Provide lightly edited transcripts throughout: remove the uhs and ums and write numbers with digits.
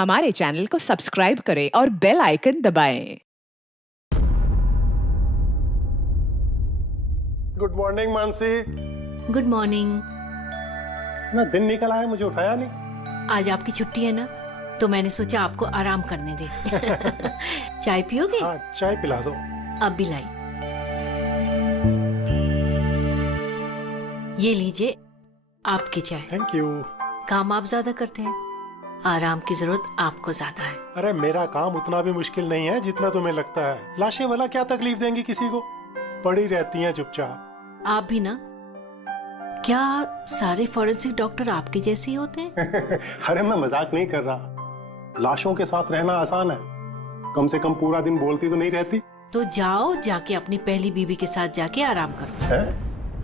हमारे चैनल को सब्सक्राइब करें और बेल आइकन दबाएं। Good morning Mansi. Good morning. ना दिन निकल आया, मुझे उठाया नहीं। आज आपकी छुट्टी है ना, तो मैंने सोचा आपको आराम करने दे। चाय पियोगे? हाँ, चाय पिला दो। अब भी लाई। ये लीजिए आपकी चाय। Thank you. काम आप ज्यादा करते हैं, आराम की जरूरत आपको ज्यादा है। अरे मेरा काम उतना भी मुश्किल नहीं है जितना तुम्हें लगता है। लाशें भला क्या तकलीफ देंगी किसी को, पड़ी रहती हैं चुपचाप। आप भी ना। क्या सारे फॉरेंसिक डॉक्टर आपके जैसे ही होते हैं? अरे मैं मजाक नहीं कर रहा। लाशों के साथ रहना आसान है, कम से कम पूरा दिन बोलती तो नहीं रहती। तो जाओ, जाके अपनी पहली बीवी के साथ जाके आराम करो। है?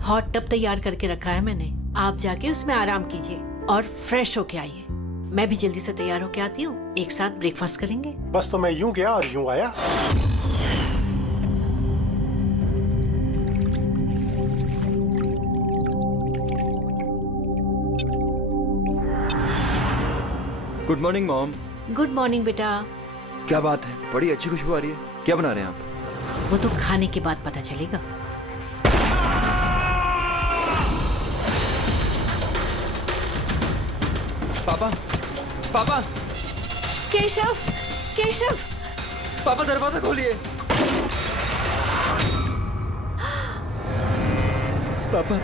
हॉट टब तैयार करके रखा है मैंने, आप जाके उसमें आराम कीजिए और फ्रेश होके आइए। मैं भी जल्दी से तैयार होके आती हूँ, एक साथ ब्रेकफास्ट करेंगे। बस तो मैं यूं गया और यूं आया। Good morning mom. Good morning बेटा। क्या बात है, बड़ी अच्छी खुशबू आ रही है। क्या बना रहे हैं आप? वो तो खाने के बाद पता चलेगा। पापा, पापा, केशव, केशव, पापा दरवाजा खोलिए। पापा,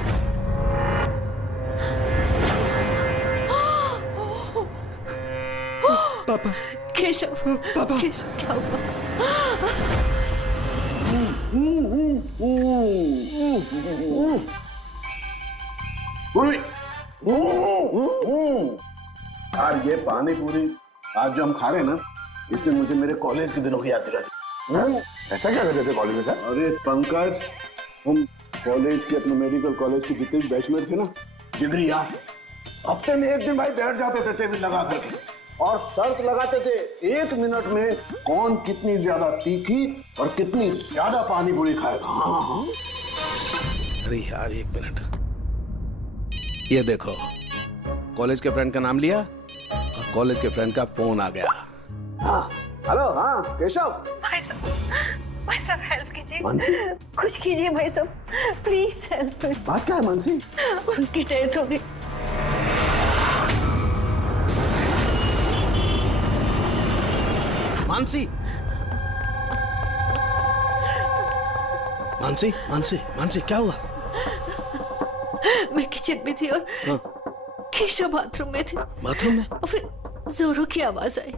पापा, केशव, पापा, केशव, क्या हुआ? यार ये पानी पूरी आज जो हम खा रहे हैं ना, इसने मुझे मेरे कॉलेज के दिनों की याद दिला दी। ऐसा क्या करते थे कॉलेज में सर? अरे पंकज, हम कॉलेज के अपने मेडिकल कॉलेज के जितने भी बैचमेट थे ना, जिगरी यार, हफ्ते में एक दिन भाई बैठ जाते थे टेबल लगा करके और शर्त लगाते थे 1 मिनट में कौन कितनी ज्यादा तीखी और कितनी ज्यादा पानी पूरी खाएगा। हाँ हाँ। अरे यार 1 मिनट, ये देखो कॉलेज के फ्रेंड का नाम लिया और कॉलेज के फ्रेंड का फोन आ गया। हाँ हेलो। हाँ केशव। भाई साहब हेल्प कीजिए, मानसी, कुछ कीजिए भाई साहब, प्लीज हेल्प। बात क्या है मानसी? उनकी डेथ हो गई। मानसी, मानसी, मानसी, मानसी, क्या हुआ? मैं किचन में थी और केशव बाथरूम में थे। बाथरूम में? और फिर जोरों की आवाज आई।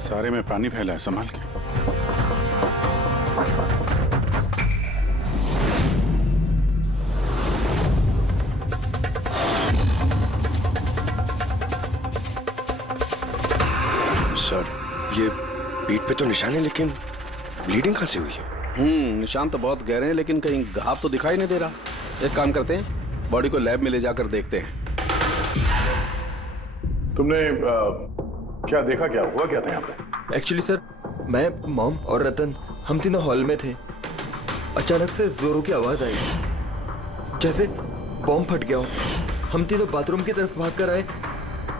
सारे में पानी फैला है, संभाल के। सर ये पीठ पे तो निशान है, लेकिन ब्लीडिंग कहाँ से हुई है? निशान तो बहुत गहरे हैं, लेकिन कहीं घाव तो दिखाई नहीं दे रहा। एक काम करते हैं, बॉडी को लैब में ले जाकर देखते हैं। तुमने क्या देखा, क्या हुआ, क्या था यहाँ पे? एक्चुअली सर, मैं, मॉम और रतन हम तीनों हॉल में थे। अचानक से जोरों की आवाज आई, जैसे बॉम्ब फट गया हो। हम तीनों बाथरूम की तरफ भागकर आए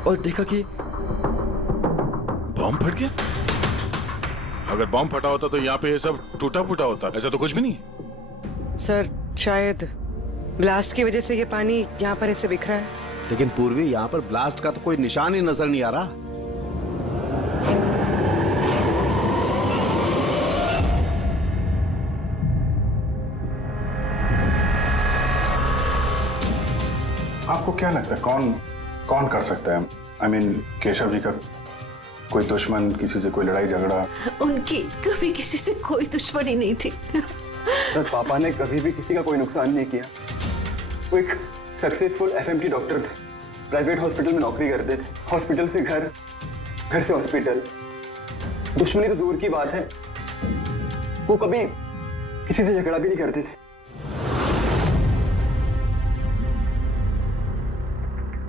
और देखा कि बॉम्ब फट गया? अगर बॉम्ब फटा होता तो यहाँ पे ये सब टूटा फूटा होता, ऐसा तो कुछ भी नहीं। सर शायद ब्लास्ट की वजह से ये पानी यहाँ पर ऐसे बिखरा है। लेकिन पूर्वी, यहाँ पर ब्लास्ट का तो कोई निशान ही नजर नहीं आ रहा। आपको क्या लगता है कौन कर सकता है? I mean, केशव जी का कोई दुश्मन, किसी से कोई लड़ाई झगड़ा? उनकी कभी किसी से कोई दुश्मनी नहीं थी। सर पापा ने कभी भी किसी का कोई नुकसान नहीं किया। वो एक सक्सेसफुल एफएमटी डॉक्टर थे, प्राइवेट हॉस्पिटल में नौकरी करते थे। हॉस्पिटल से घर, घर से हॉस्पिटल। दुश्मनी तो दूर की बात है, वो कभी किसी से झगड़ा भी नहीं करते थे।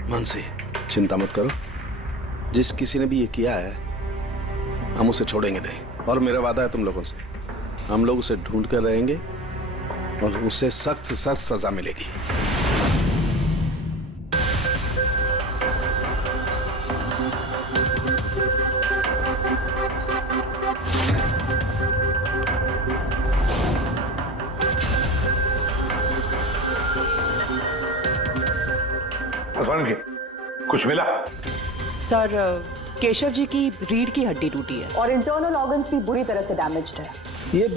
मानसी, चिंता मत करो, जिस किसी ने भी ये किया है हम उसे छोड़ेंगे नहीं। और मेरा वादा है तुम लोगों से, हम लोग उसे ढूंढ कर रहेंगे और उसे सख्त से सख्त सजा मिलेगी। कुछ मिला? सर केशव जी की रीढ़ की हड्डी टूटी है और इंटरनल ऑर्गन्स भी बुरी तरह से डैमेज्ड है। ये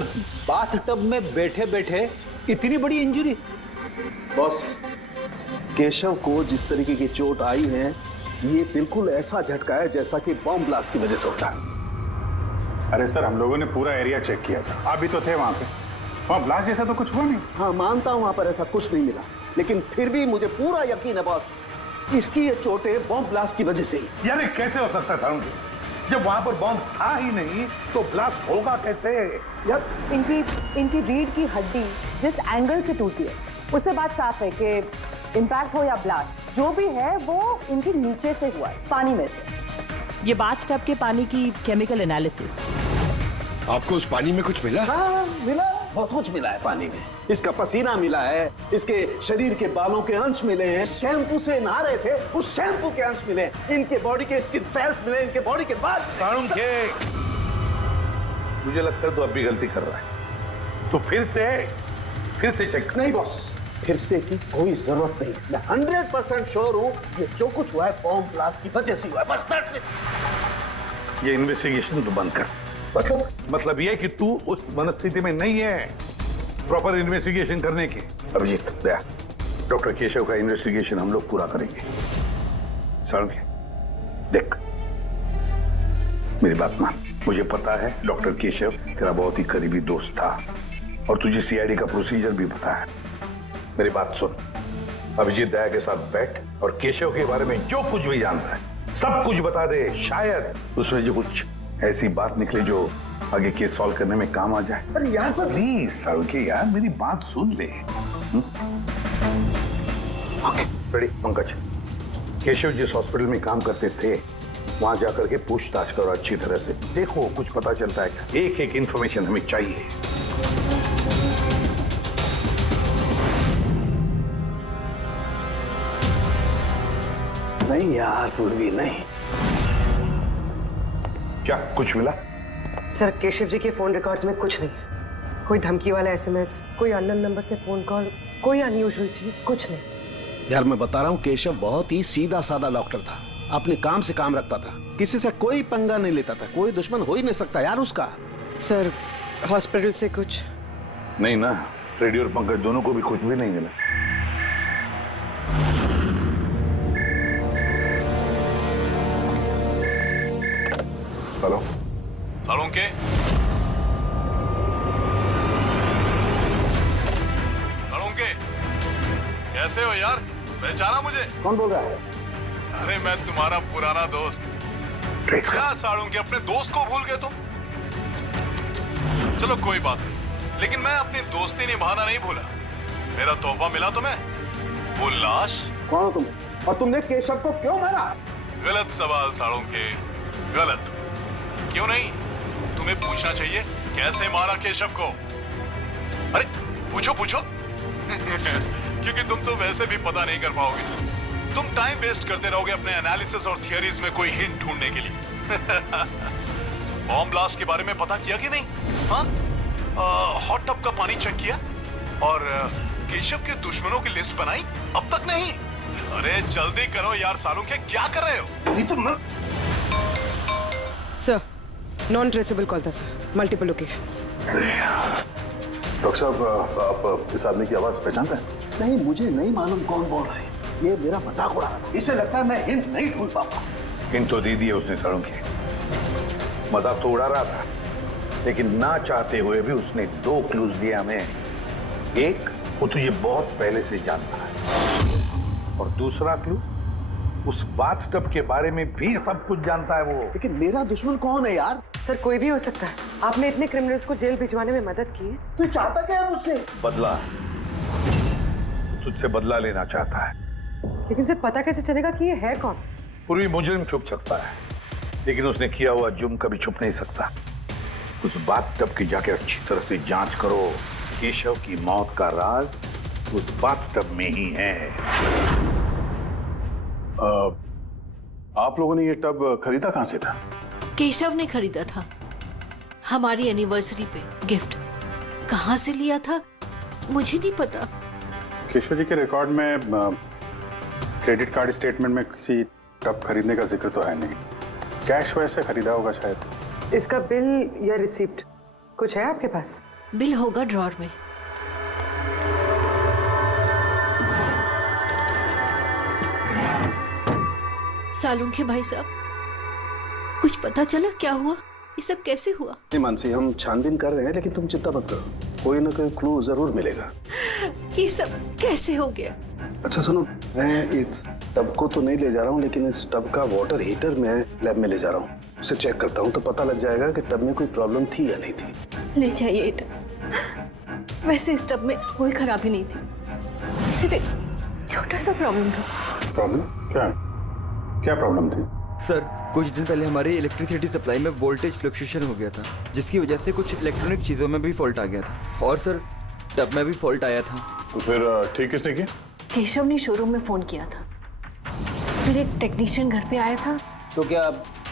बाथटब में बैठे बैठे इतनी बड़ी इंजरी? बॉस, केशव को जिस तरीके की चोट आई है ये बिल्कुल ऐसा झटका है जैसा कि बॉम्ब ब्लास्ट की वजह से होता है। अरे सर, हम लोगों ने पूरा एरिया चेक किया था, आप भी तो थे वहां पे। वहां ब्लास्ट जैसा तो कुछ हुआ नहीं। हाँ मानता हूं वहां पर ऐसा कुछ नहीं मिला, लेकिन फिर भी मुझे पूरा यकीन है बॉस, इसकी ये चोटें बॉम्ब ब्लास्ट की वजह से ही। यार कैसे हो सकता था? जब वहां पर बॉम्ब था ही नहीं तो ब्लास्ट होगा कैसे? यार इनकी रीढ़ की हड्डी जिस एंगल से टूटी है उससे बात साफ है कि इम्पैक्ट हो या ब्लास्ट, जो भी है वो इनके नीचे से हुआ है, पानी में से। ये बाथटब के पानी की केमिकल एनालिसिस। आपको उस पानी में कुछ मिला? हाँ मिला, बहुत कुछ मिला है पानी में। इसका पसीना मिला है, इसके शरीर के बालों के अंश मिले हैं, शैम्पू से नहा रहे थे उस शैम्पू के अंश मिले, इनके बॉडी के स्किन सेल्स मिले, इनके बॉडी के बाद। मुझे लगता है तो अब भी गलती कर रहा है, तो फिर से चेक। नहीं बॉस, फिर से की कोई जरूरत नहीं, मैं 100% श्योर हूँ ये जो कुछ हुआ है बॉम्ब ब्लास्ट की वजह से हुआ है, बस that's it। ये इन्वेस्टिगेशन तो बंद कर। मतलब ये कि तू उस मनस्थिति में नहीं है प्रॉपर इन्वेस्टिगेशन करने की। अभिजीत, दया, डॉक्टर केशव का इन्वेस्टिगेशन हम लोग पूरा करेंगे। साळुंखे, देख मेरी बात मान, मुझे पता है डॉक्टर केशव तेरा बहुत ही करीबी दोस्त था और तुझे सीआईडी का प्रोसीजर भी पता है। मेरी बात सुन, अभिजीत दया के साथ बैठ और केशव के बारे में जो कुछ भी जानता है सब कुछ बता दे। शायद उसमें जो कुछ ऐसी बात निकले जो आगे केस सॉल्व करने में काम आ जाए। अरे यार प्लीज साळुंखे यार, मेरी बात सुन ले। Okay ready? पंकज, केशव जिस हॉस्पिटल में काम करते थे वहां जाकर के पूछताछ करो अच्छी तरह से, देखो कुछ पता चलता है क्या। एक एक इंफॉर्मेशन हमें चाहिए। नहीं यार पूर्वी, नहीं। क्या कुछ मिला? सर केशव जी के फोन रिकॉर्ड्स में कुछ नहीं, कोई धमकी वाला एसएमएस, कोई अननोन नंबर से फोन कॉल, कोई अनयूजुअल चीज, कुछ नहीं। यार मैं बता रहा हूँ, केशव बहुत ही सीधा साधा डॉक्टर था, अपने काम से काम रखता था, किसी से कोई पंगा नहीं लेता था, कोई दुश्मन हो ही नहीं सकता यार उसका। सर हॉस्पिटल से कुछ नहीं ना? रेडी और पंकज दोनों को भी कुछ भी नहीं मिला। हेलो साळुंखे, साळुंखे कैसे हो यार? पहचाना मुझे? कौन बोल रहा है? अरे मैं तुम्हारा पुराना दोस्त। क्या साळुंखे, अपने दोस्त को भूल गए तुम? चलो कोई बात नहीं, लेकिन मैं अपनी दोस्ती निभाना नहीं भूला। मेरा तोहफा मिला तुम्हें, वो लाश। कौन हो तुम और तुमने केशव को क्यों मारा? गलत सवाल साळुंखे, गलत। क्यों नहीं? तुम्हें पूछना चाहिए कैसे मारा केशव को। अरे पूछो पूछो। क्योंकि तुम तो वैसे भी पता नहीं कर पाओगे, तुम टाइम वेस्ट करते रहोगे अपने एनालिसिस और थियरीज में कोई हिंट ढूंढने के लिए। बॉम्ब ब्लास्ट के बारे में पता किया कि नहीं? हाँ, हॉट टब का पानी चेक किया और केशव के दुश्मनों की लिस्ट बनाई? अब तक नहीं? अरे जल्दी करो यार साळुंखे, क्या कर रहे हो? नहीं तो मैं... सर नॉन ट्रेसेबल कॉल था सर, मल्टीपल लोकेशंस। डॉक्टर साहब, आप इस आदमी की आवाज पहचानते हैं? नहीं, मुझे नहीं मालूम कौन बोल रहा है, ये मेरा मजाक उड़ा रहा है। इससे लगता है मैं हिंट नहीं ढूंढ पाऊंगा। हिंट तो दे दिए उसने साळुंखे, मजाक तो उड़ा रहा था, लेकिन ना चाहते हुए भी उसने 2 क्लूज दिए हमें। एक, वो तुझे बहुत पहले से जानता है, और दूसरा क्लू, उस बाथटब के बारे में भी सब कुछ जानता है वो। लेकिन मेरा दुश्मन कौन है यार? सर कोई भी हो सकता है, आपने इतने क्रिमिनल्स को जेल भिजवाने में मदद की है। तू चाहता क्या है मुझसे? बदला, तुझसे बदला लेना चाहता है। लेकिन सर पता कैसे चलेगा कि ये है कौन? पूर्वी मुजरिम छुप सकता है, लेकिन उसने किया हुआ जुर्म कभी छुप नहीं सकता। उस बाथटब की जाके अच्छी तरह से जांच करो, केशव की मौत का राज उस बाथटब में ही है। आप लोगों ने ये टब खरीदा कहां से था? केशव ने खरीदा था, हमारी एनिवर्सरी पे गिफ्ट। कहां से लिया था मुझे नहीं पता। केशव जी के रिकॉर्ड में क्रेडिट कार्ड स्टेटमेंट में किसी टब खरीदने का जिक्र तो है नहीं। कैश वैसे खरीदा होगा शायद। इसका बिल या रिसिप्ट कुछ है आपके पास? बिल होगा ड्रॉर में। सालुंखे भाई साहब, कुछ पता चला क्या हुआ? ये सब कैसे हुआ? नहीं मानसी, हम छानबीन कर रहे हैं, लेकिन तुम चिंता मत करो, कोई ना कोई क्लू जरूर मिलेगा। ये सब कैसे हो गया? अच्छा सुनो, मैं इस टब को तो नहीं ले जा रहा हूँ, लेकिन इस टब का वाटर हीटर मैं लैब में ले जा रहा हूँ। उसे चेक करता हूँ तो पता लग जाएगा कि टब में कोई प्रॉब्लम थी या नहीं थी। ले जाइए ये टब। वैसे इस टब में कोई खराबी नहीं थी, सिर्फ एक छोटा सा प्रॉब्लम था। प्रॉब्लम क्या? क्या प्रॉब्लम थी? सर, कुछ दिन पहले हमारी इलेक्ट्रिसिटी सप्लाई में वोल्टेज फ्लक्चुएशन हो गया था, जिसकी वजह से कुछ इलेक्ट्रॉनिक चीजों में भी फॉल्ट आ गया था। और सर, टब में भी फॉल्ट आया था। तो फिर ठीक किसने किया? केशव ने शोरूम में फोन किया था, फिर एक टेक्नीशियन घर पे आया था। तो क्या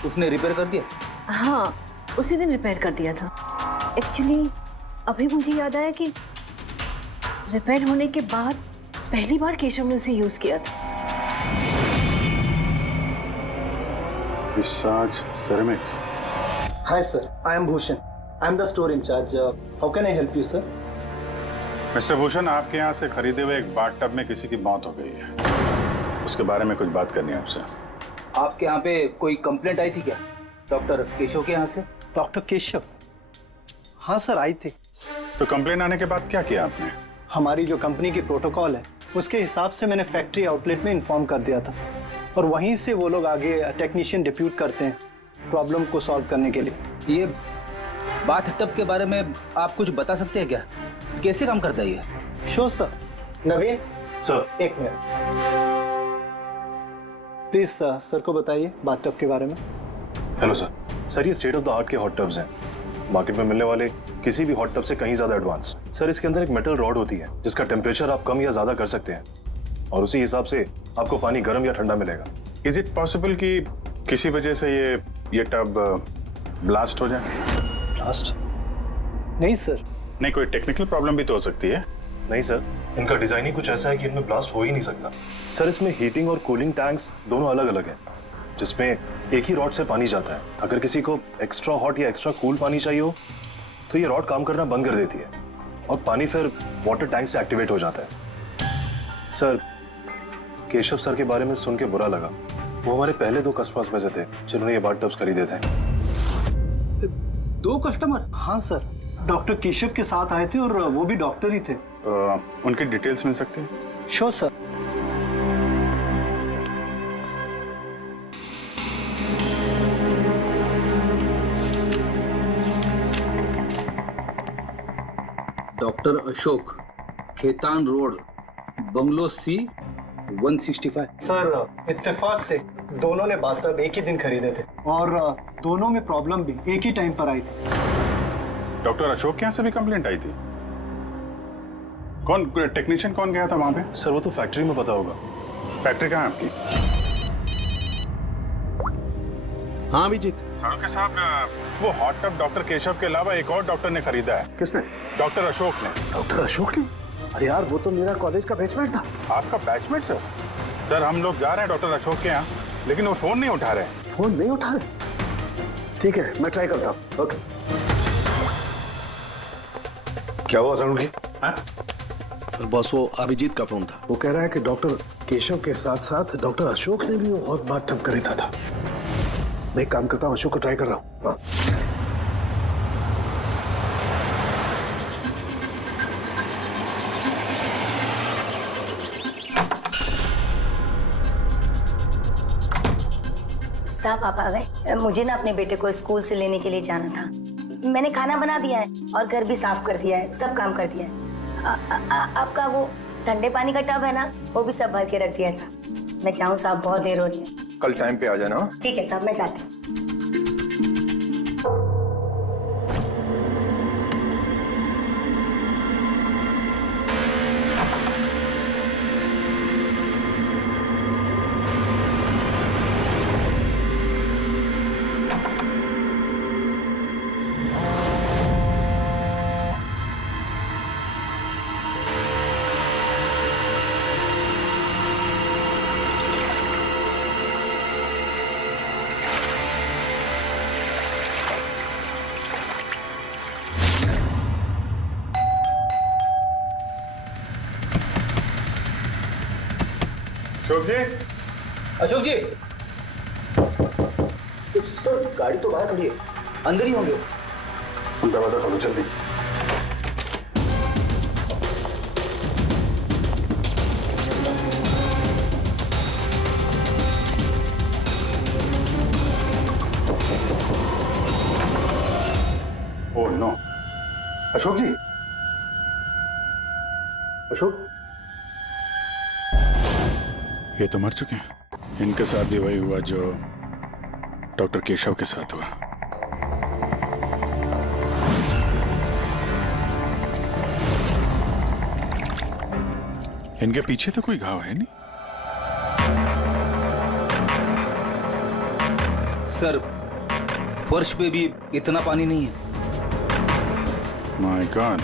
उसने रिपेयर कर दिया? हाँ, उसी दिन रिपेयर कर दिया था। एक्चुअली अभी मुझे याद आया कि रिपेयर होने के बाद पहली बार केशव ने उसे यूज किया था। Visage ceramics. Hi sir, I am Bhushan. I am the store in charge. How can I help you, sir? Mister Bhushan, आपके यहाँ से खरीदे हुए एक बाथ टब में किसी की मौत हो गई है। उसके बारे में कुछ बात करनी है आपसे। आपके यहाँ पे कोई कंप्लेंट आई थी क्या डॉक्टर केशव के यहाँ से? डॉक्टर केशव? हाँ सर, आई थी। तो कंप्लेंट आने के बाद क्या किया आपने? हमारी जो कंपनी की प्रोटोकॉल है उसके हिसाब से मैंने फैक्ट्री आउटलेट में इन्फॉर्म कर दिया था, और वहीं से वो लोग आगे टेक्नीशियन डिप्यूट करते हैं प्रॉब्लम को सॉल्व करने के लिए। ये बाथ टब के बारे में आप कुछ बता सकते हैं क्या? कैसे काम करता है ये? Sure sir. नवीन सर, एक मिनट प्लीज सर को बताइए बाथ टब के बारे में। Hello sir. सर, ये स्टेट ऑफ द आर्ट के हॉट टब्स हैं, मार्केट में मिलने वाले किसी भी हॉट टब से कहीं ज्यादा एडवांस। सर, इसके अंदर एक मेटल रॉड होती है जिसका टेम्परेचर आप कम या ज्यादा कर सकते हैं, और उसी हिसाब से आपको पानी गर्म या ठंडा मिलेगा। इज इट पॉसिबल कि किसी वजह से ये टब ब्लास्ट हो जाए? ब्लास्ट? नहीं सर। नहीं, कोई टेक्निकल प्रॉब्लम भी तो हो सकती है। नहीं सर, इनका डिजाइन ही कुछ ऐसा है कि इनमें ब्लास्ट हो ही नहीं सकता। सर, इसमें हीटिंग और कूलिंग टैंक्स दोनों अलग अलग हैं, जिसमें एक ही रॉड से पानी जाता है। अगर किसी को एक्स्ट्रा हॉट या एक्स्ट्रा कूल पानी चाहिए हो तो ये रॉड काम करना बंद कर देती है और पानी फिर वाटर टैंक से एक्टिवेट हो जाता है। सर, केशव सर के बारे में सुन के बुरा लगा। वो हमारे पहले 2 कस्टमर्स में से थे जिन्होंने ये बाथ टब्स खरीदे थे। 2 कस्टमर? हाँ सर, डॉक्टर केशव के साथ आए थे और वो भी डॉक्टर ही थे। उनकी डिटेल्स मिल सकती है? Sure sir. Doctor Ashok, Khetan road, bungalow C 165। Sir, इत्तेफाक से दोनों ने बाथटब एक ही दिन खरीदे थे और दोनों में प्रॉब्लम भी एक ही टाइम पर आई थी। डॉक्टर अशोक के यहाँ से भी कंप्लेंट आई थी? कौन टेक्नीशियन कौन गया था वहां पे? सर, वो तो फैक्ट्री में पता होगा। फैक्ट्री कहाँ है आपकी? हाँ अभिजीत। सालुंखे साहब, वो हॉट टब डॉक्टर केशव के अलावा एक और डॉक्टर ने खरीदा है। किसने? डॉक्टर अशोक ने। डॉक्टर अशोक ने? अरे यार, वो तो मेरा कॉलेज का बैचमेट था। आपका बैचमेट सर? सर, हम लोग जा रहे हैं डॉक्टर अशोक के यहाँ, लेकिन वो फोन नहीं उठा रहे। फोन नहीं उठा रहे? ठीक है, मैं ट्राई करता हूँ। ओके। क्या हुआ सालुंखे? बस वो अभिजीत का फोन था। वो कह रहा है कि डॉक्टर केशव के साथ साथ डॉक्टर अशोक ने भी वो और बात टब खरीदा था। मैं एक काम करता हूँ, अशोक को ट्राई कर रहा हूँ। साहब, आप आ गए? मुझे ना अपने बेटे को स्कूल से लेने के लिए जाना था। मैंने खाना बना दिया है और घर भी साफ कर दिया है, सब काम कर दिया है। आपका वो ठंडे पानी का टब है ना, वो भी सब भर के रख दिया है साहब। मैं चाहूँ साहब, बहुत देर हो रही है। कल टाइम पे आ जाना। ठीक है साहब, मैं जाती हूँ। अशोक जी, अशोक जी, सर गाड़ी तो बाहर खड़ी है, अंदर ही होंगे। दरवाजा खोलो जल्दी। ओह नो, अशोक जी, अशोक, ये तो मर चुके हैं। इनके साथ भी वही हुआ जो डॉक्टर केशव के साथ हुआ। इनके पीछे तो कोई घाव है नहीं। सर फर्श पे भी इतना पानी नहीं है। माय गॉड,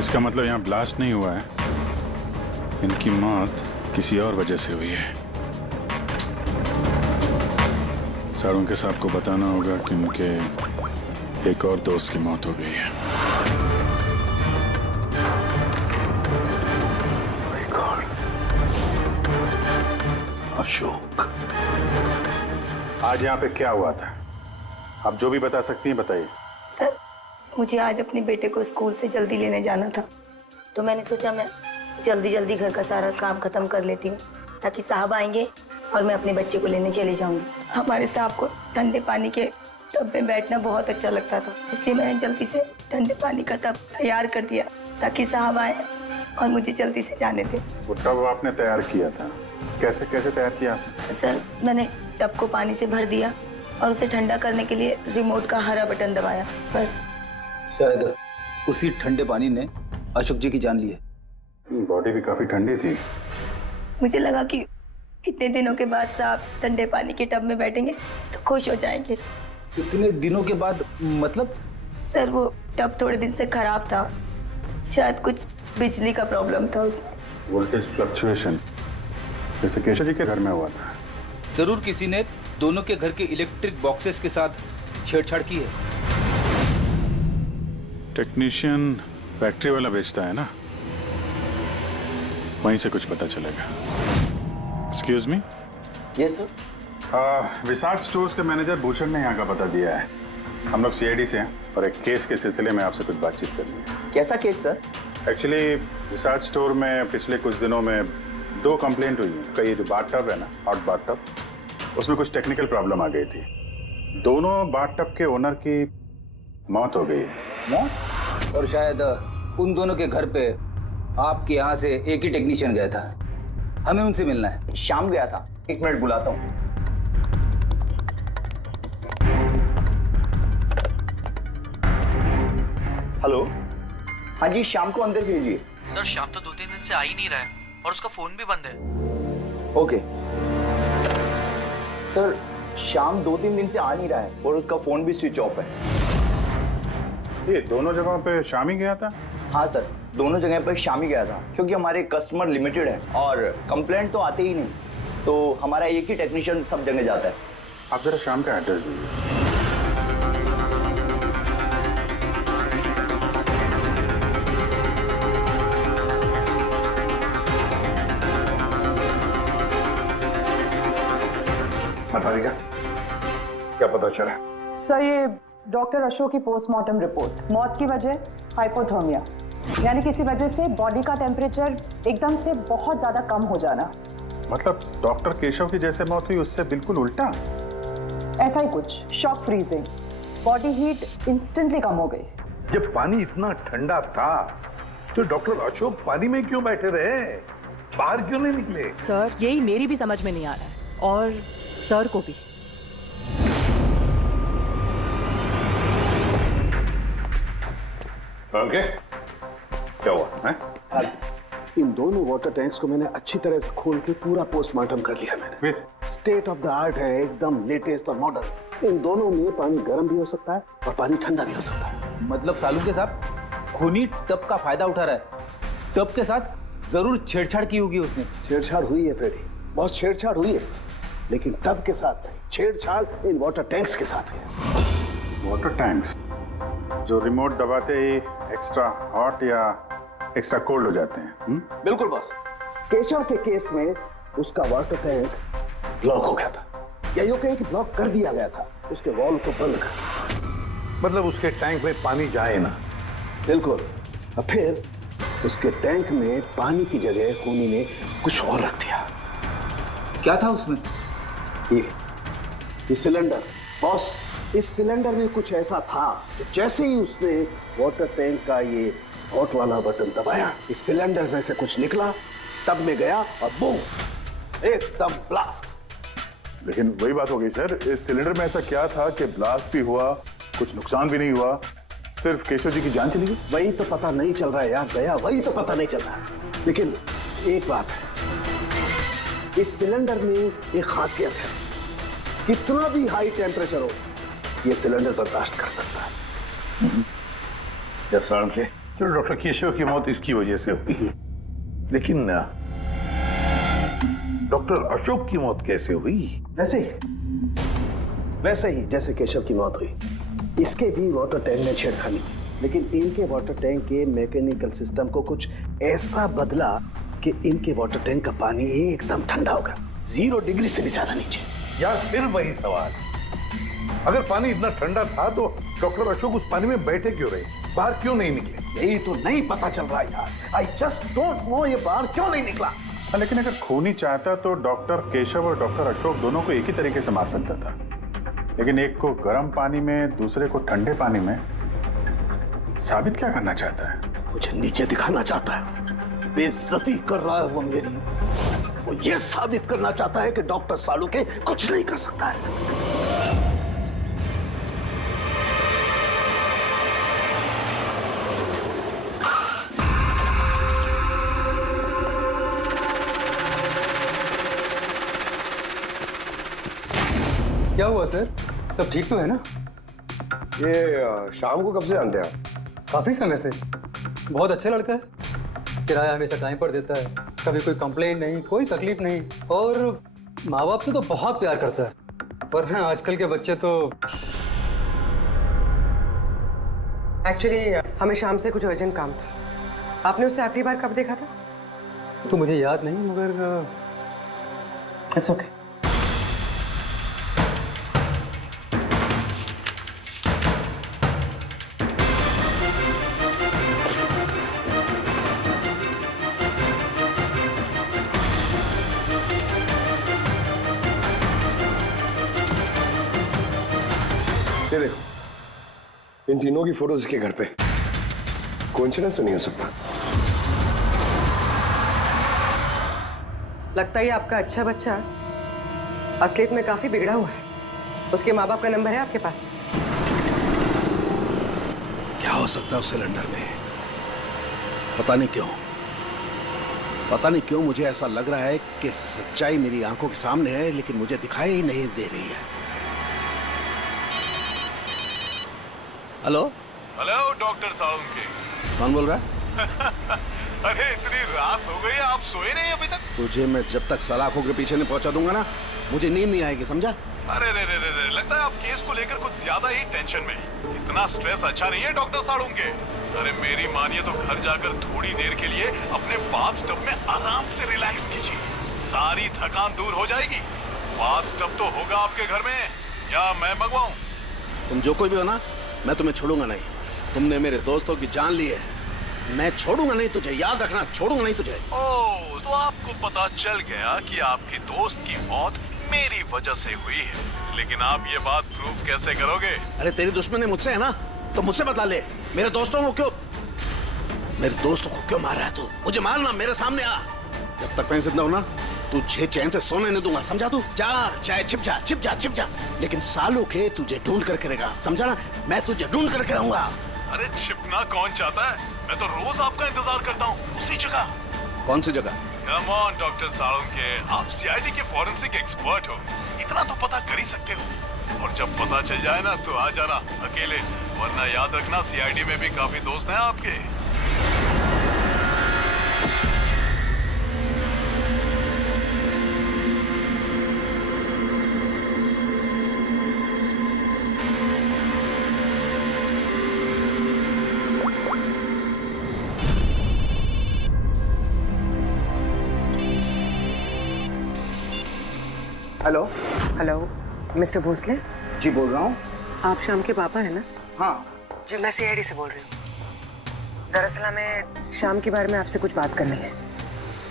इसका मतलब यहाँ ब्लास्ट नहीं हुआ है, इनकी मौत किसी और वजह से हुई है। सारों के साहब को बताना होगा कि उनके एक और दोस्त की मौत हो गई है। अशोक, आज यहाँ पे क्या हुआ था? आप जो भी बता सकती हैं बताइए। सर मुझे आज अपने बेटे को स्कूल से जल्दी लेने जाना था, तो मैंने सोचा मैं जल्दी जल्दी घर का सारा काम खत्म कर लेती हूँ ताकि साहब आएंगे और मैं अपने बच्चे को लेने चली जाऊंगी। हमारे साहब को ठंडे पानी के टब में बैठना बहुत अच्छा लगता था, इसलिए मैंने जल्दी से ठंडे पानी का टब तैयार कर दिया ताकि साहब आए और मुझे जल्दी से जाने दें। वो टब आपने तैयार किया था, कैसे कैसे तैयार किया? सर मैंने टब को पानी से भर दिया और उसे ठंडा करने के लिए रिमोट का हरा बटन दबाया, बस। शायद उसी ठंडे पानी ने अशोक जी की जान ली है। बॉडी भी काफी ठंडी थी। मुझे लगा कि इतने दिनों के बाद साहब ठंडे पानी के टब में बैठेंगे तो खुश हो जाएंगे। इतने दिनों के बाद मतलब? सर वो टब थोड़े दिन से खराब था, शायद कुछ बिजली का प्रॉब्लम था उसमें। वोल्टेज फ्लक्चुएशन, जैसे केशव जी के घर में हुआ था। जरूर किसी ने दोनों के घर के इलेक्ट्रिक बॉक्सेस के साथ छेड़छाड़ की है। टेक्नीशियन फैक्ट्री वाला बेचता है ना, वहीं से कुछ पता चलेगा। Excuse me. Yes sir. Vishal stores के मैनेजर भूषण ने यहाँ का पता दिया है। हम लोग सीआईडी से हैं और एक केस के सिलसिले में आपसे कुछ बातचीत करनी है। कैसा केस सर? एक्चुअली विशाल स्टोर में पिछले कुछ दिनों में 2 कंप्लेंट हुई हैं। कई जो बाथटब है ना, हॉट बाथटब, उसमें कुछ टेक्निकल प्रॉब्लम आ गई थी। दोनों बाथटब के ओनर की मौत हो गई है। मौत? और शायद उन दोनों के घर पे आपके यहाँ से एक ही टेक्नीशियन गया था। हमें उनसे मिलना है। शाम गया था, 1 मिनट बुलाता हूँ। हेलो, हाँ जी, शाम को अंदर भेजिए। सर शाम तो 2-3 दिन से आ ही नहीं रहा है और उसका फोन भी बंद है। ओके सर, शाम 2-3 दिन से आ नहीं रहा है और उसका फोन भी स्विच ऑफ है। ये दोनों जगहों पे शाम ही गया था? हाँ सर, दोनों जगह पर शाम ही गया था, क्योंकि हमारे कस्टमर लिमिटेड है और कंप्लेंट तो आते ही नहीं, तो हमारा एक ही टेक्नीशियन सब जगह जाता है। आप जरा शाम का एड्रेस दीजिए। बताइएगा क्या पता चला? सर ये डॉक्टर अशोक की पोस्टमार्टम रिपोर्ट, मौत की वजह हाइपोथर्मिया, यानी किसी वजह से बॉडी का टेम्परेचर एकदम से बहुत ज्यादा कम हो जाना। मतलब डॉक्टर केशव की जैसे मौत हुई उससे बिल्कुल उल्टा? ऐसा ही कुछ, shock freezing, body heat instantly कम हो गई। जब पानी इतना ठंडा था तो डॉक्टर अशोक पानी में क्यों बैठे रहे, बाहर क्यों नहीं निकले? सर यही मेरी भी समझ में नहीं आ रहा है और सर को भी। ओके, क्या हुआ है? इन दोनों वाटर टैंक्स को मैंने अच्छी तरह से खोल के पूरा पोस्टमार्टम कर लिया मैंने। स्टेट ऑफ द आर्ट है, एकदम लेटेस्ट और मॉडर्न। इन दोनों में पानी गर्म भी हो सकता है और पानी ठंडा भी हो सकता है। मतलब सालू के साथ खूनी टब का फायदा उठा रहा है। टब के साथ जरूर छेड़छाड़ की होगी उसने। छेड़छाड़ हुई है फ्रेडी, बहुत छेड़छाड़ हुई है, लेकिन टब के साथ नहीं, छेड़छाड़ इन वाटर टैंक्स के साथ है। वाटर टैंक्स जो रिमोट दबाते ही एक्स्ट्रा हॉट या एक्स्ट्रा कोल्ड हो जाते हैं। बिल्कुल बॉस। केशव के केस में उसका वाटर टैंक ब्लॉक हो गया था, या यूं कहें कि ब्लॉक कर दिया गया था, उसके वॉल्व को बंद कर। मतलब उसके टैंक में पानी जाए ना। बिल्कुल। अब फिर उसके टैंक में पानी की जगह खूनी ने कुछ और रख दिया। क्या था उसमें? ये सिलेंडर। बॉस, इस सिलेंडर में कुछ ऐसा था कि जैसे ही उसने वाटर टैंक का ये हॉट वाला बटन दबाया, इस सिलेंडर में से कुछ निकला, टब में गया और बूम, एकदम ब्लास्ट। लेकिन वही बात हो गई सर, इस सिलेंडर में ऐसा क्या था कि ब्लास्ट भी हुआ, कुछ नुकसान भी नहीं हुआ, सिर्फ केशव जी की जान चली गई? वही तो पता नहीं चल रहा है यार दया, वही तो पता नहीं चल रहा है। लेकिन एक बात है, इस सिलेंडर में एक खासियत है, कितना भी हाई टेम्परेचर हो ये सिलेंडर बर्दाश्त कर सकता है। चलो डॉक्टर केशव की मौत इसकी वजह से हुई, लेकिन डॉक्टर अशोक की मौत कैसे हुई? वैसे ही जैसे केशव की मौत हुई, इसके भी वाटर टैंक में छेड़खानी की, लेकिन इनके वाटर टैंक के मैकेनिकल सिस्टम को कुछ ऐसा बदला कि इनके वाटर टैंक का पानी एकदम ठंडा हो गया, 0 डिग्री से भी ज्यादा नीचे। यार फिर वही सवाल, अगर पानी इतना ठंडा था तो डॉक्टर अशोक उस पानी में बैठे क्यों रहे, बाहर क्यों नहीं निकले? यही तो नहीं पता चल रहा यार, आई जस्ट डोंट नो ये बाहर क्यों नहीं निकला। लेकिन अगर खूनी चाहता तो डॉक्टर केशव और डॉक्टर अशोक दोनों को एक ही तरीके से मार सकता था, लेकिन एक को गर्म पानी में, दूसरे को ठंडे पानी में। साबित क्या करना चाहता है? मुझे नीचे दिखाना चाहता है, बेइज्जती कर रहा है वो मेरी। वो ये साबित करना चाहता है कि डॉक्टर सालुंखे कुछ नहीं कर सकता है। क्या हुआ सर, सब ठीक तो है ना? ये शाम को कब से जानते हैं आप? काफी समय से। बहुत अच्छा लड़का है, किराया हमेशा टाइम पर देता है, कभी कोई कंप्लेंट नहीं, कोई तकलीफ नहीं, और माँ बाप से तो बहुत प्यार करता है। पर हाँ, आजकल के बच्चे तो। एक्चुअली हमें शाम से कुछ अर्जेंट काम था। आपने उसे आखिरी बार कब देखा था? तो मुझे याद नहीं, मगर इट्स ओके। ये देखो, इन तीनों की फोटोज इसके घर पे। कोइंसिडेंस तो नहीं हो सकता। लगता है आपका अच्छा बच्चा असलियत में काफी बिगड़ा हुआ है। उसके माँ बाप का नंबर है आपके पास? क्या हो सकता है उस सिलेंडर में? पता नहीं क्यों मुझे ऐसा लग रहा है कि सच्चाई मेरी आंखों के सामने है, लेकिन मुझे दिखाई नहीं दे रही है। Hello doctor Salunkhe. कौन बोल रहा है? अरे इतनी रात हो गई, आप सोए नहीं अभी तक? तुझे मैं जब तक सलाखों के पीछे नहीं पहुंचा दूंगा ना, मुझे नींद नहीं आएगी, समझा? अरे रे, लगता है आप केस को लेकर कुछ ज्यादा ही टेंशन में। इतना स्ट्रेस अच्छा नहीं है डॉक्टर सालुंखे। अरे मेरी मानिए तो घर जाकर थोड़ी देर के लिए अपने बाथटब में आराम से रिलैक्स कीजिए, सारी थकान दूर हो जाएगी। बाथटब तो होगा आपके घर में, या मैं मंगवाऊं? तुम जो कोई भी हो ना, मैं तुम्हें छोड़ूंगा नहीं। तुमने मेरे दोस्तों की जान ली है, मैं छोड़ूंगा नहीं तुझे, याद रखना, छोड़ूंगा नहीं तुझे। ओह, तो आपको पता चल गया कि आपकी दोस्त की मौत मेरी वजह से हुई है, लेकिन आप ये बात प्रूव कैसे करोगे? अरे तेरी दुश्मनी मुझसे है ना, तो मुझसे बता ले। मेरे दोस्तों को क्यों मार रहा है तू? मुझे मारना, मेरे सामने आ। जब तक मैं जिंदा हूं ना, तुझे चैन से सोने नहीं दूंगा, समझा? तू जा, चाहे छिप जा, लेकिन सालुंखे तुझे ढूंढ करके रहेगा, समझा ना? मैं तुझे ढूंढ करके रहूंगा। अरे छिपना कौन चाहता है? मैं तो रोज आपका इंतजार करता हूँ, उसी जगह। कौन सी जगह? कम ऑन डॉक्टर सालुंखे, आप सीआईडी के फॉरेंसिक एक्सपर्ट हो, इतना तो पता कर ही सकते हो। और जब पता चल जाए ना तो आ जाना अकेले, वरना याद रखना सीआईडी में भी काफी दोस्त हैं आपके। Hello hello, mister Bhosle. जी बोल रहा हूँ। आप शाम के पापा हैं ना? हाँ जी, मैं सीआईडी से बोल रही हूँ। दरअसल हमें शाम के बारे में आपसे कुछ बात करनी है।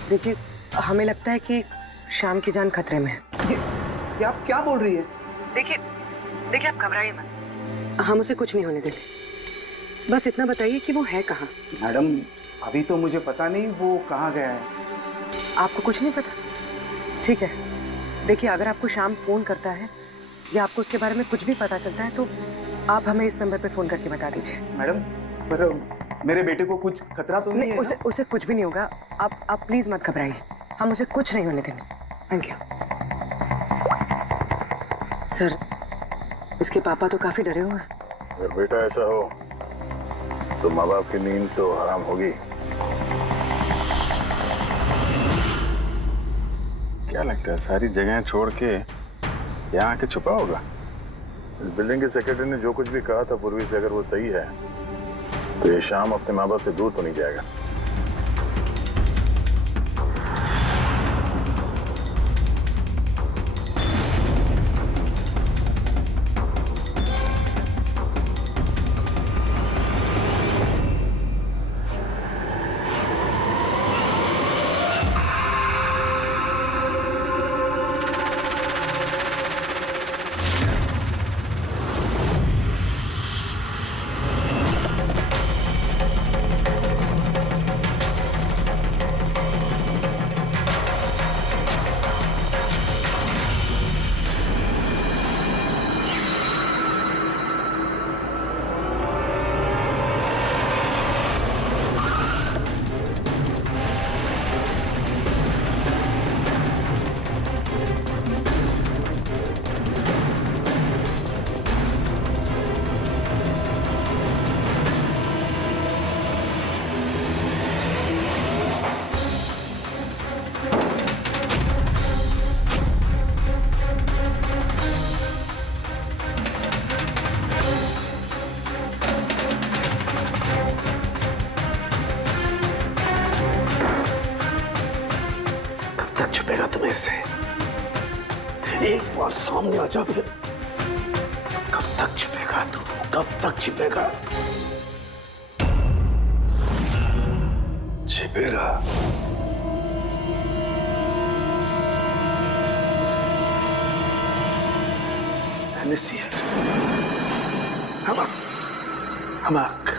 देखिए, हमें लगता है कि शाम की जान खतरे में है। ये आप क्या बोल रही है? देखिए आप घबराइए मत, हम उसे कुछ नहीं होने देंगे। बस इतना बताइए कि वो है कहाँ? मैडम, अभी तो मुझे पता नहीं वो कहाँ गया है। आपको कुछ नहीं पता? ठीक है, देखिए अगर आपको शाम फोन करता है या आपको उसके बारे में कुछ भी पता चलता है तो आप हमें इस नंबर पे फोन करके बता दीजिए। मैडम, पर मेरे बेटे को कुछ खतरा तो नहीं है? उसे कुछ भी नहीं होगा। आप प्लीज मत घबराइए, हम उसे कुछ नहीं होने देंगे। Thank you. सर, इसके पापा तो काफी डरे हुए हैं। अगर बेटा ऐसा हो तो माँ बाप की नींद तो हराम होगी। क्या लगता है सारी जगह छोड़ के यहाँ आके छुपा होगा? इस बिल्डिंग के सेक्रेटरी ने जो कुछ भी कहा था पूर्वी से, अगर वो सही है तो ये शाम अपने माँ बाप से दूर तो नहीं जाएगा। छुपेगा तुम्हें से? एक बार सामने आ जा, फिर कब तक छुपेगा तू? कब तक छिपेगा? छिपेगा। Hennessy है। हमक।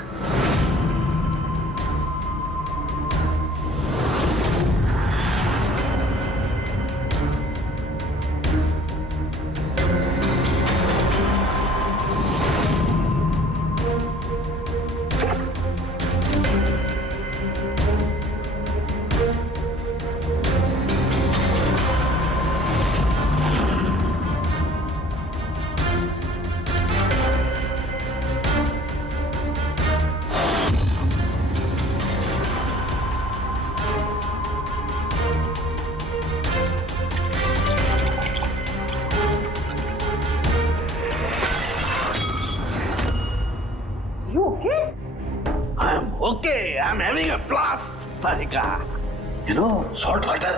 Okay, I'm having a blast, Tarika. You know, salt water,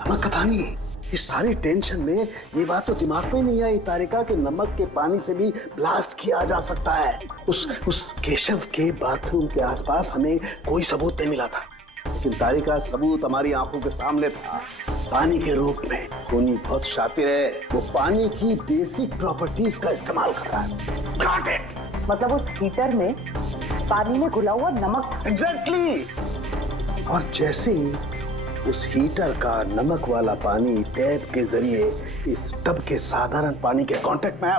नमक का पानी। इस सारी टेंशन में ये बात तो दिमाग में नहीं आई तारिका कि नमक के पानी से भी ब्लास्ट किया जा सकता है। उस केशव के बाथरूम के आसपास हमें कोई सबूत नहीं मिला था, लेकिन तारिका सबूत हमारी आंखों के सामने था, पानी के रूप में। खूनी बहुत शातिर है, वो पानी की बेसिक प्रॉपर्टीज का इस्तेमाल कर रहा है। Got it? मतलब उस हीटर में पानी में घुला हुआ नमक। एग्जैक्टली। और जैसे ही उस हीटर का नमक वाला पानी टैप के जरिए इस टब के साधारण पानी के कांटेक्ट में आया,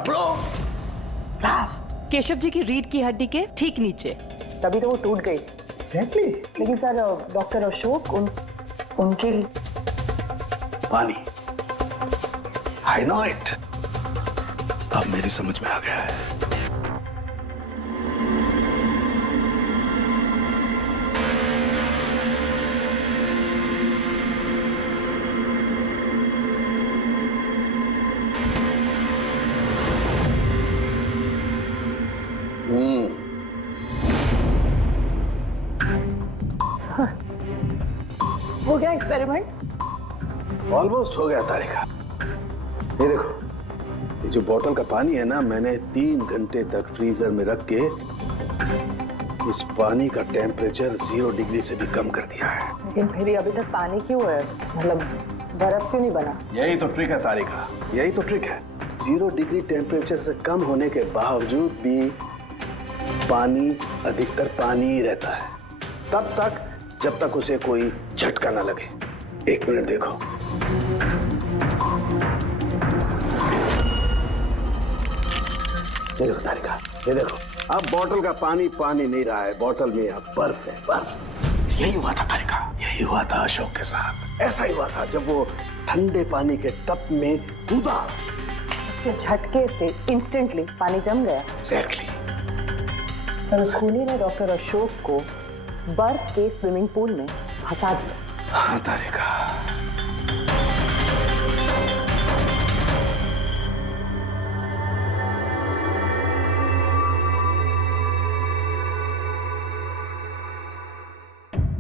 ब्लास्ट। केशव जी की रीढ़ की हड्डी के ठीक नीचे। तभी तो वो टूट गई। एग्जैक्टली। लेकिन सर, डॉक्टर अशोक उनके पानी, आई नो इट। अब मेरी समझ में आ गया है। हो गया एक्सपेरिमेंट? ऑलमोस्ट हो गया तारिका। ये देखो, ये जो बोतल का पानी है ना, मैंने 3 घंटे तक फ्रीजर में रख के इस पानी का टेम्परेचर 0 डिग्री से भी कम कर दिया है। लेकिन फिर भी अभी तक पानी क्यों है? मतलब बर्फ क्यों नहीं बना? यही तो ट्रिक है तारिका, यही तो ट्रिक है। 0 डिग्री टेम्परेचर से कम होने के बावजूद भी पानी अधिकतर पानी ही रहता है, तब तक जब तक उसे कोई झटका ना लगे। 1 मिनट देखो, ये देखो तारिका, ये देखो, अब बोतल का पानी पानी नहीं रहा है, बोतल में अब बर्फ है, बर्फ। यही हुआ था तारिका, यही हुआ था अशोक के साथ। ऐसा ही हुआ था जब वो ठंडे पानी के टब में कूदा, उसके झटके से इंस्टेंटली पानी जम गया। एग्जैक्टली। खूनी ने डॉक्टर अशोक को बर्फ के स्विमिंग पूल में फंसा दिया। हाँ तारिका,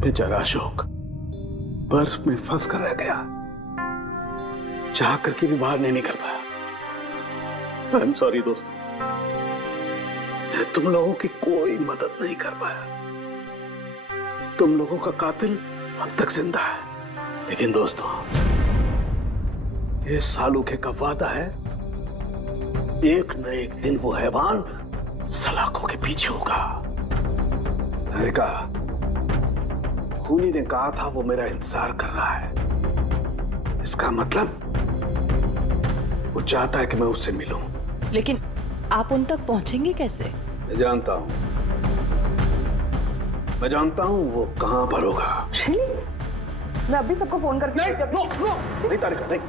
बेचारा अशोक बर्फ में फंस कर रह गया, चाह करके भी बाहर नहीं निकल पाया। आई एम सॉरी दोस्तों, मैं तुम लोगों की कोई मदद नहीं कर पाया। तुम लोगों का कातिल अब तक जिंदा है, लेकिन दोस्तों ये सालूखे का वादा है, एक न एक दिन वो हैवान सलाखों के पीछे होगा। तारिका, खूनी ने कहा था वो मेरा इंतजार कर रहा है, इसका मतलब वो चाहता है कि मैं उससे मिलूं। लेकिन आप उन तक पहुंचेंगे कैसे? मैं जानता हूं, मैं जानता हूं वो कहां पर होगा। मैं अभी सबको फोन करके नहीं तारिका, नहीं।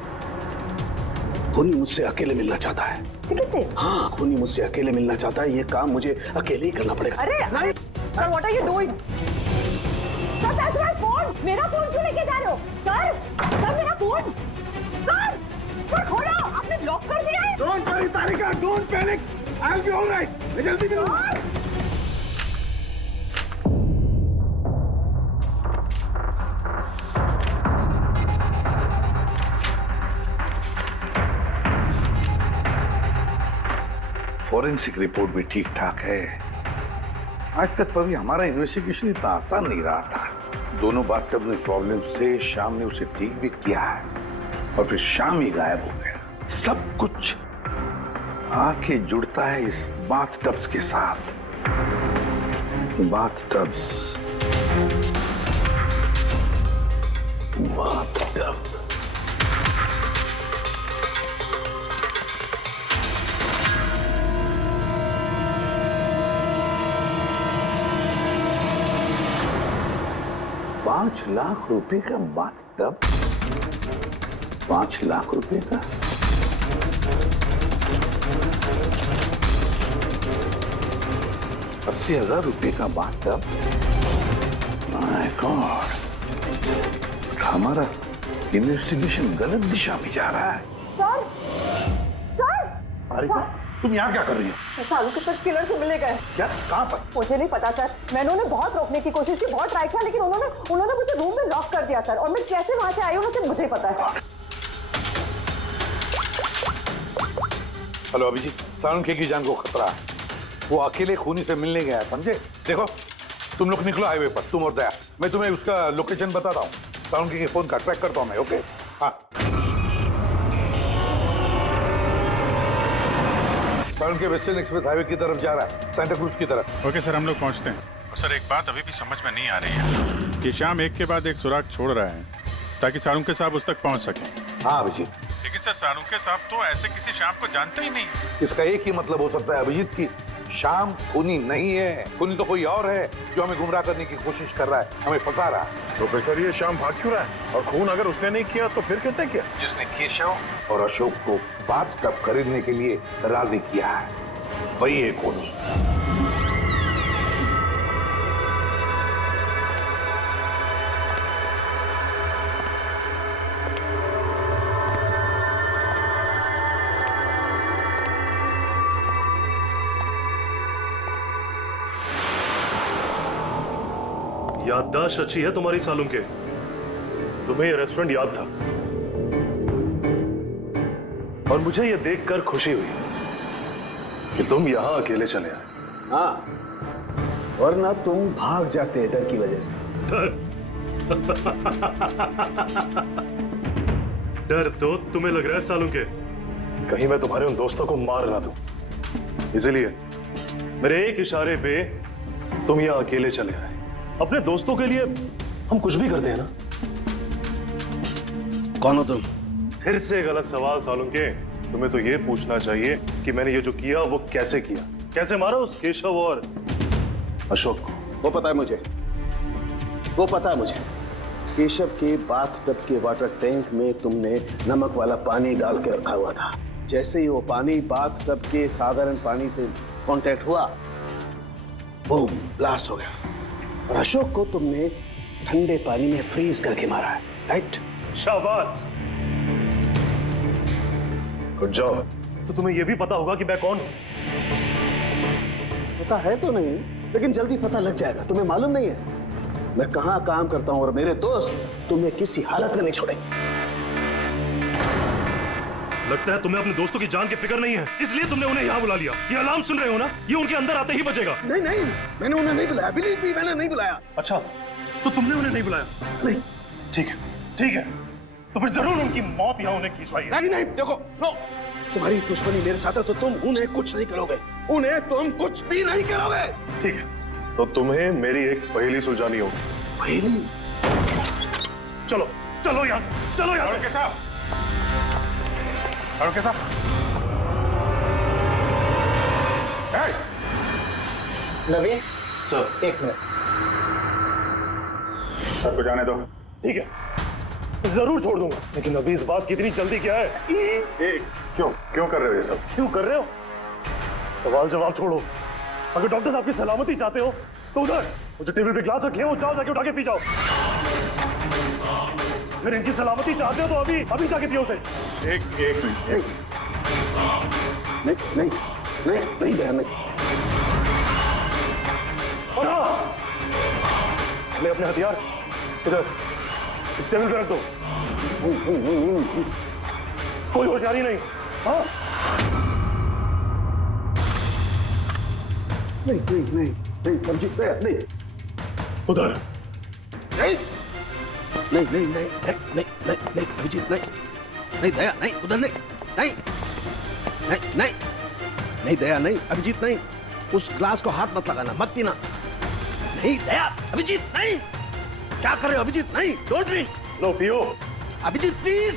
खूनी मुझसे अकेले मिलना चाहता है। किससे? हाँ, खूनी मुझसे अकेले मिलना चाहता है, ये काम मुझे अकेले ही करना पड़ेगा। अरे नहीं, what are you doing? Sir, that's my phone. मेरा फोन क्यों लेके जा रहे हो? सर मेरा फोन। सर खोलो, आपने लॉक कर दिया है। Don't worry Tarika, don't panic, I will be alright. मैं जल्दी मिलूंगा। फॉरेंसिक रिपोर्ट भी ठीक ठाक है। आज तक कभी हमारा इन्वेस्टिगेशन इतना आसान नहीं रहा था। दोनों बाथटब में प्रॉब्लम से शाम ने उसे ठीक भी किया है और फिर शाम ही गायब हो गया। सब कुछ आके जुड़ता है इस बाथटब्स के साथ। बाथटब्स, बाथटब। ₹5,00,000 का बाथटब, 5 लाख रुपए का। ₹80,000 का बाथटब। माय गॉड, हमारा इन्वेस्टिगेशन गलत दिशा में जा रहा है। सर अरे तुम यहाँ क्या कर रही हो? सालू के साथ किलर से मिले गए। क्या? कहाँ पर? मुझे नहीं पता सर, मैंने उन्हें बहुत रोकने की कोशिश की, बहुत ट्राई किया, लेकिन उन्होंने मुझे रूम में लॉक कर दिया सर। और मैं कैसे वहां से आई हूँ मुझे पता है। हेलो अभिजीत, सालुंखे की जान को खतरा है। वो अकेले खूनी से मिलने गया है, समझे? देखो तुम लोग निकलो हाईवे पर, तुम और दया। मैं तुम्हें उसका लोकेशन बताता हूँ। सालुंखे के फोन का ट्रैक करता हूँ मैं। ओके? हाँ, सालुंखे वेस्टर्न एक्सप्रेस हाईवे की तरफ जा रहा है, सेंटा क्रूज की तरफ। ओके सर, हम लोग पहुंचते हैं। और सर एक बात अभी भी समझ में नहीं आ रही है कि शाम एक के बाद एक सुराग छोड़ रहा है ताकि सालुंखे साहब उस तक पहुंच सकें। हाँ अभिजीत, लेकिन सर सालुंखे साहब तो ऐसे किसी शाम को जानते ही नहीं। इसका एक ही मतलब हो सकता है अभिजीत की शाम खूनी नहीं है। खूनी तो कोई और है जो हमें गुमराह करने की कोशिश कर रहा है, हमें फंसा रहा है। प्रोफेसर ये शाम भाग क्यों रहा है? और खून अगर उसने नहीं किया तो फिर किसने किया? जिसने केशव और अशोक को बाथटब खरीदने के लिए राजी किया है, वही है खूनी। याददाश्त अच्छी है तुम्हारी सालुंखे। तुम्हें ये रेस्टोरेंट याद था और मुझे ये देखकर खुशी हुई कि तुम यहां अकेले चले आए। हाँ, वरना तुम भाग जाते डर की वजह से। डर तो तुम्हें लग रहा है सालों के, कहीं मैं तुम्हारे उन दोस्तों को मार ना दूं, इसलिए मेरे एक इशारे पे तुम यहां अकेले चले आए। अपने दोस्तों के लिए हम कुछ भी करते हैं ना। कौन हो तुम? फिर से गलत सवाल सालों के। तुम्हें तो ये पूछना चाहिए कि मैंने ये जो किया वो कैसे किया, कैसे मारा उस केशव और अशोक को। वो पता है मुझे, वो पता है मुझे। केशव के बाथटब के वाटर टैंक में तुमने नमक वाला पानी डाल के रखा हुआ था। जैसे ही वो पानी बाथटब के साधारण पानी से कांटेक्ट हुआ, बूम, ब्लास्ट हो गया। और अशोक को तुमने ठंडे पानी में फ्रीज करके मारा है, राइट? शाबाश, गुड जॉब। तो तुम्हें यह भी पता होगा कि मैं कौन हूं? पता है तो नहीं, लेकिन जल्दी पता लग जाएगा। तुम्हें मालूम नहीं है मैं कहां काम करता हूं, और मेरे दोस्त तुम्हें किसी हालत में नहीं छोड़ेंगे। लगता है तुम्हें अपने दोस्तों की जान की फिक्र नहीं है, इसलिए तुमने उन्हें यहाँ बुला लिया। ये अलार्म सुन रहे हो ना, ये उनके अंदर आते ही बजेगा। नहीं नहीं, मैंने उन्हें नहीं बुलाया, बिलीव मी, मैंने नहीं बुलाया। अच्छा, तो तुमने उन्हें नहीं बुलाया? नहीं। ठीक है, ठीक है, तो फिर जरूर उनकी मौत यहाँ उन्हें खिंचवाई है। नहीं नहीं, देखो, नो, तुम्हारी दुश्मनी मेरे साथ है तो तुम उन्हें कुछ नहीं करोगे, उन्हें तुम कुछ भी नहीं करोगे। ठीक है, तो तुम्हें मेरी एक पहेली सुलझानी होगी। पहेली? चलो चलो यहाँ से, चलो यहाँ से। आरोग्य साहब, नवीन सर, एक मिनट। सबको जाने दो। ठीक है, जरूर छोड़ दूंगा, लेकिन अभी इस बात की इतनी जल्दी क्या है? क्यों क्यों कर रहे हो ये सब? क्यों कर रहे हो? सवाल जवाब छोड़ो। अगर डॉक्टर साहब की सलामती चाहते हो तो उधर वो जो टेबल पे ग्लास रखे हैं वो जाओ, जाके उठा के पी जाओ। अगर इनकी सलामती चाहते हो तो अभी जाके पियो उसे। एक मिनट। नहीं नहीं नहीं नहीं बहन, नहीं। और हाँ, ले अपने हथियार इधर इस टेबल पे रख दो। कोई होशियारी नहीं। हाँ, नहीं नहीं नहीं नहीं, समझी? नहीं उधर नहीं नहीं नहीं नहीं नहीं नहीं नहीं अभिजीत, नहीं नहीं दया, नहीं उधर, नहीं नहीं नहीं नहीं नहीं दया, नहीं अभिजीत, नहीं। उस ग्लास को हाथ मत लगाना, मत पीना। नहीं दया, अभिजीत, नहीं। क्या कर रहे हो अभिजीत? नहीं, डोंट ड्रिंक। लो पियो अभिजीत, प्लीज।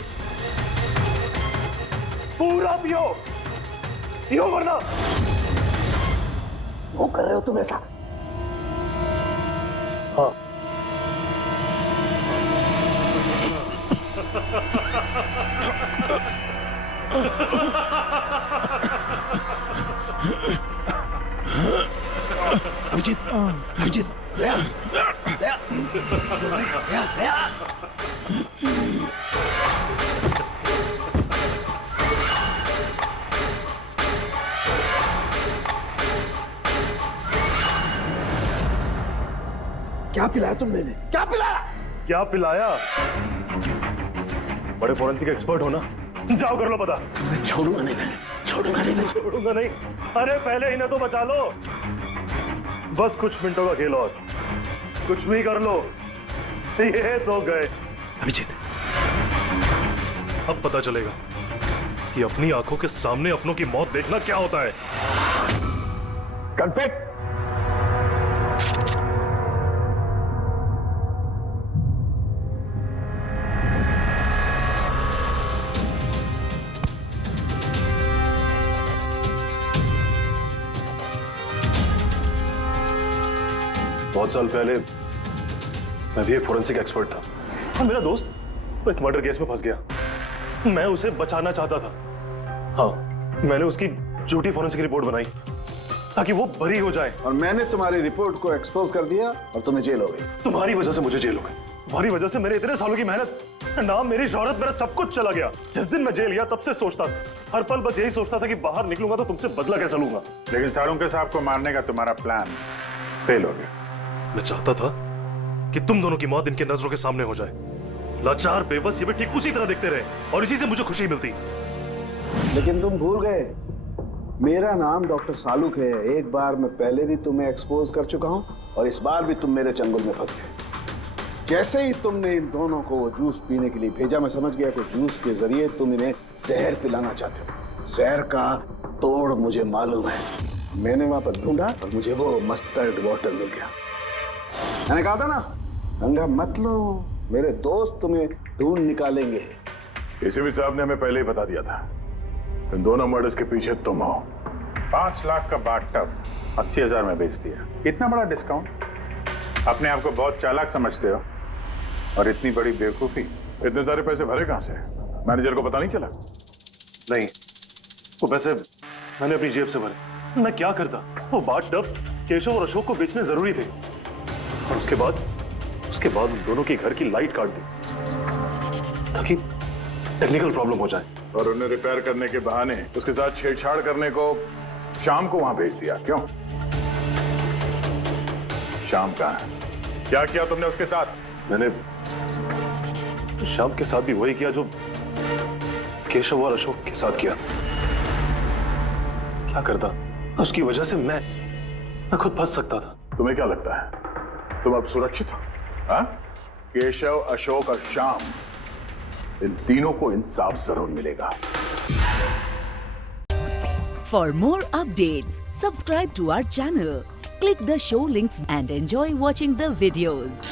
पूरा पियो, पियो वरना। वो कर रहे हो तुम ऐसा? हाँ। अभिजीत, अभिजीत, दया, दया, दया, दया। क्या पिलाया तुमने? क्या पिलाया? क्या पिलाया? बड़े फोरेंसिक एक्सपर्ट हो ना, जाओ कर लो पता। मैं छोड़ूंगा नहीं, मैंने छोड़ूंगा नहीं, छोड़ूंगा नहीं। अरे पहले इन्हें तो बचा लो, बस कुछ मिनटों का खेल और, कुछ भी कर लो। ये तो गए। अभिजीत, अब पता चलेगा कि अपनी आंखों के सामने अपनों की मौत देखना क्या होता है। कन्फेक्ट। बहुत साल पहले मैं भी एक फोरेंसिक एक्सपर्ट था, और मेरा दोस्त तो एक मर्डर केस में फंस गया। मैं उसे बचाना चाहता था। हाँ, मैंने उसकी झूठी फोरेंसिक रिपोर्ट बनाई ताकि वो बरी हो जाए। और मैंने तुम्हारी रिपोर्ट को एक्सपोज कर दिया और तुम्हें जेल हो गई। तुम्हारी वजह से मुझे जेल हो गई, तुम्हारी वजह से मेरे इतने सालों की मेहनत, नाम, मेरी शोहरत, मेरा सब कुछ चला गया। जिस दिन मैं जेल गया तब से सोचता था, हर पल बस यही सोचता था कि बाहर निकलूंगा तो तुमसे बदला कैसे लूंगा। लेकिन साळुंके साहब को मारने का तुम्हारा प्लान फेल हो गया। मैं चाहता था कि तुम दोनों की मौत इनके नजरों के सामने हो जाए। लाचार, बेबस, ये भी ठीक उसी तरह देखते रहे और इसी से मुझे खुशी मिलती। लेकिन तुम भूल गए, मेरा नाम डॉक्टर सालुक है। एक बार मैं पहले भी तुम्हें एक्सपोज कर चुका हूं और इस बार भी तुम मेरे चंगुल में फंस गए। जैसे ही तुमने इन दोनों को जूस पीने के लिए भेजा, मैं समझ गया कि जूस के जरिए तुम इन्हें जहर पिलाना चाहते हो। जहर का तोड़ मुझे मालूम है। मैंने वहां पर ढूंढा और मुझे वो मस्टर्ड वाटर मिल गया। मैंने कहा था ना, पंगा मत लो, मेरे दोस्त तुम्हें ढूंढ निकालेंगे। एसीपी साहब ने हमें पहले ही बता दिया था, इन दोनों मर्डर्स के पीछे तुम हो। 5 लाख का बाथटब 80,000 में बेच दिया। इतना बड़ा डिस्काउंट? अपने आप को बहुत चालाक समझते हो और इतनी बड़ी बेवकूफी। इतने सारे पैसे भरे कहां से? मैनेजर को पता नहीं चला? नहीं, वो पैसे मैंने अपनी जेब से भरे। मैं क्या करता? वो बाथटब केशव और अशोक को बेचने जरूरी थे और उसके बाद उन दोनों के घर की लाइट काट दी ताकि टेक्निकल प्रॉब्लम हो जाए। और उन्हें रिपेयर करने के बहाने उसके साथ छेड़छाड़ करने को शाम को वहां भेज दिया। क्यों? शाम कहां है? क्या किया तुमने उसके साथ? मैंने शाम के साथ भी वही किया जो केशव और अशोक के साथ किया। क्या करता? उसकी वजह से मैं खुद फंस सकता था। तुम्हें क्या लगता है तुम अब सुरक्षित हो? हाँ? केशव, अशोक और श्याम, इन तीनों को इंसाफ जरूर मिलेगा। For more updates, subscribe to our channel, click the show links and enjoy watching the videos.